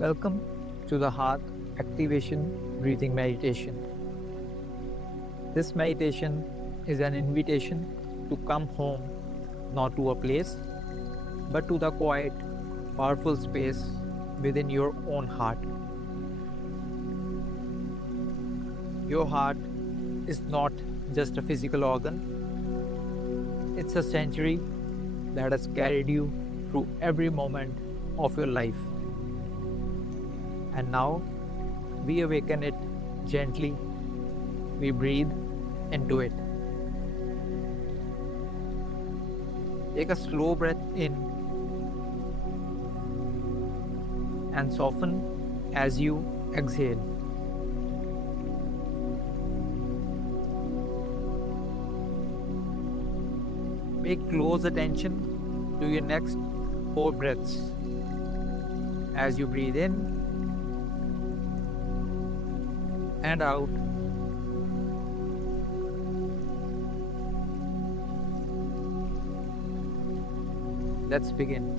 Welcome to the Heart Activation Breathing Meditation. This meditation is an invitation to come home, not to a place, but to the quiet, powerful space within your own heart. Your heart is not just a physical organ, it's a sanctuary that has carried you through every moment of your life. And now we awaken it gently, we breathe into it. Take a slow breath in and soften as you exhale. Pay close attention to your next 4 breaths. As you breathe in and out, let's begin.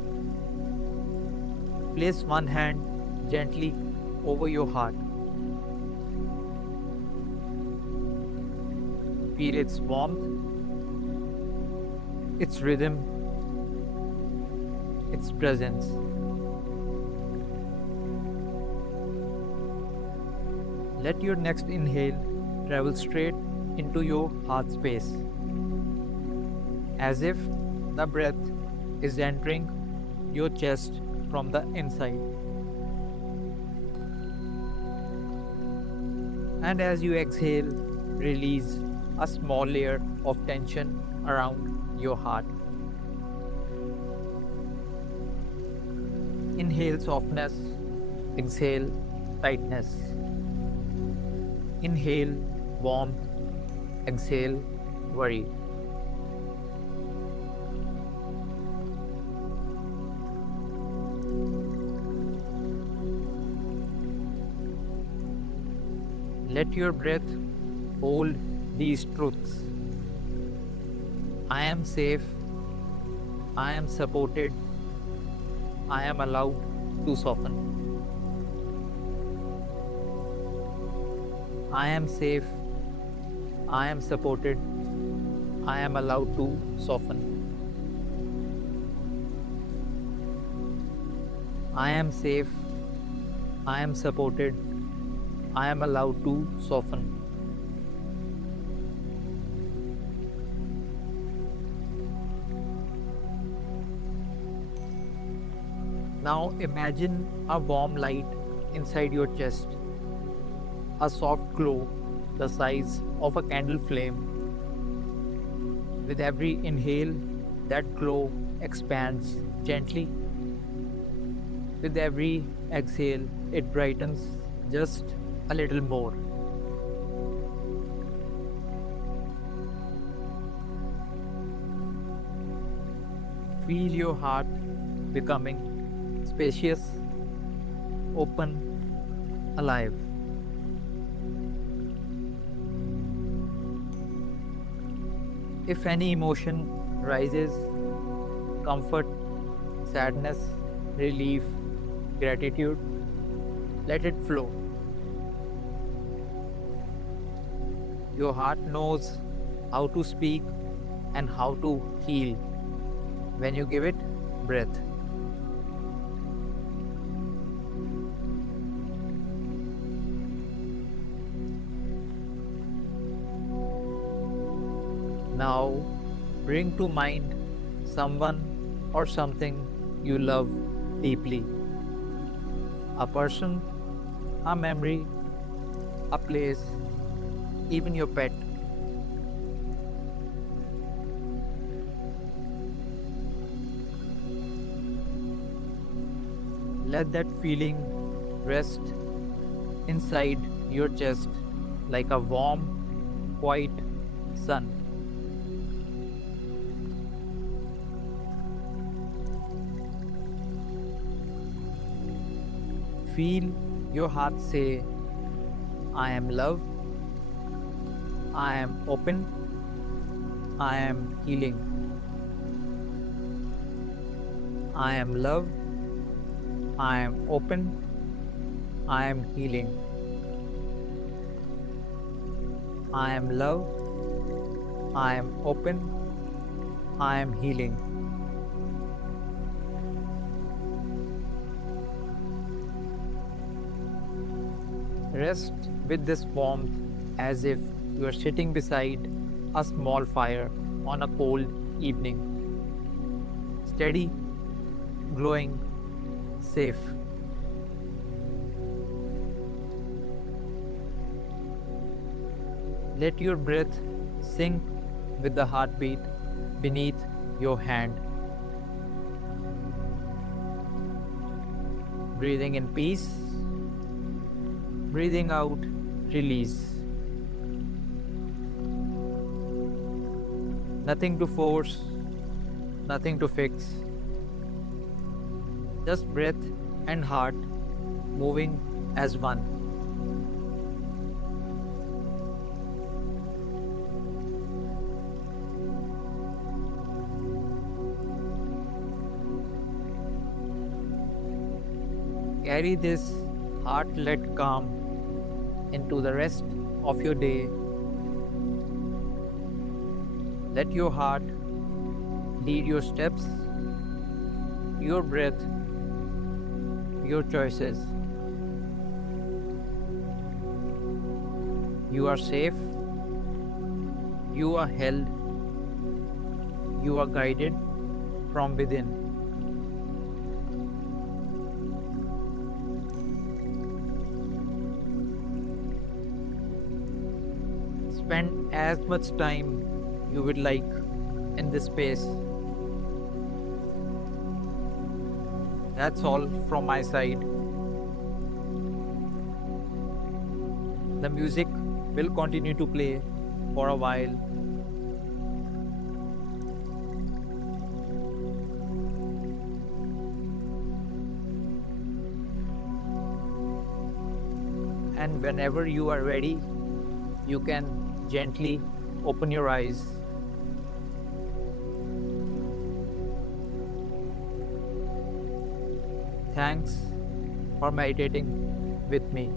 Place one hand gently over your heart. Feel its warmth, its rhythm, its presence. Let your next inhale travel straight into your heart space, as if the breath is entering your chest from the inside. And as you exhale, release a small layer of tension around your heart. Inhale softness, exhale tightness. Inhale warmth, exhale worry. Let your breath hold these truths. I am safe, I am supported, I am allowed to soften. I am safe, I am supported, I am allowed to soften. I am safe, I am supported, I am allowed to soften. Now imagine a warm light inside your chest, a soft glow the size of a candle flame. With every inhale, that glow expands gently. With every exhale, it brightens just a little more. Feel your heart becoming spacious, open, alive. If any emotion rises, comfort, sadness, relief, gratitude, let it flow. Your heart knows how to speak and how to heal when you give it breath. Now bring to mind someone or something you love deeply. A person, a memory, a place, even your pet. Let that feeling rest inside your chest like a warm, quiet sun. Feel your heart say, I am loved, I am open, I am healing. I am loved, I am open, I am healing. I am love. I am open. I am healing. Rest with this warmth as if you are sitting beside a small fire on a cold evening. Steady, glowing, safe. Let your breath sync with the heartbeat beneath your hand. Breathing in peace, breathing out release. Nothing to force, nothing to fix. Just breath and heart moving as one. Carry this heart led calm into the rest of your day. Let your heart lead your steps, your breath, your choices. You are safe, you are held, you are guided from within. Spend as much time you would like in this space. That's all from my side. The music will continue to play for a while. And whenever you are ready, you can gently open your eyes. Thanks for meditating with me.